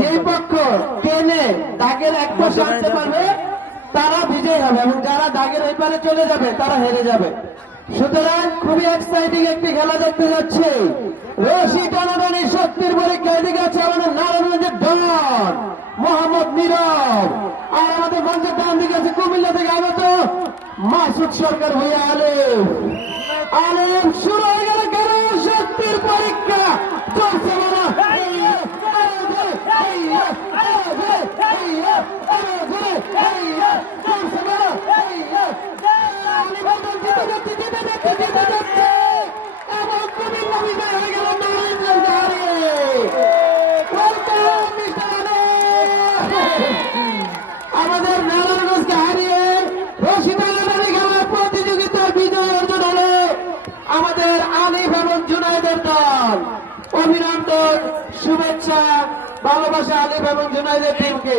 যে পক্ষ টেনে দাগের এক পাশে আসতে পারবে তারা বিজয়ী হবে এবং যারা দাগের ওই পারে চলে যাবে তারা হেরে যাবে। সুতরাং খুবই এক্সাইটিং একটি খেলা দেখতে যাচ্ছে। রশি টানাটানি শক্তির পরীক্ষায় দিকে আছে আমাদের নারায়ণগঞ্জের ডন মোহাম্মদ নীরব, আর আমাদের মঞ্চের ডান দিকে আছে কুমিল্লা থেকে আগত মাসুদ সরকার ভাইয়া আলেম। আলেম শুরু হয়ে গেল কারণ শক্তির পরীক্ষা চলছে না। আমাদের নারায়ণগঞ্জকে হারিয়ে রশি টানাটানি খেলার প্রতিযোগিতার বিজয় অর্জন হলো আমাদের আলিফ এবং জুনাইদের দল। অভিনন্দন, শুভেচ্ছা, ভালোবাসা আলিফ এবং জুনাইদের টিমকে।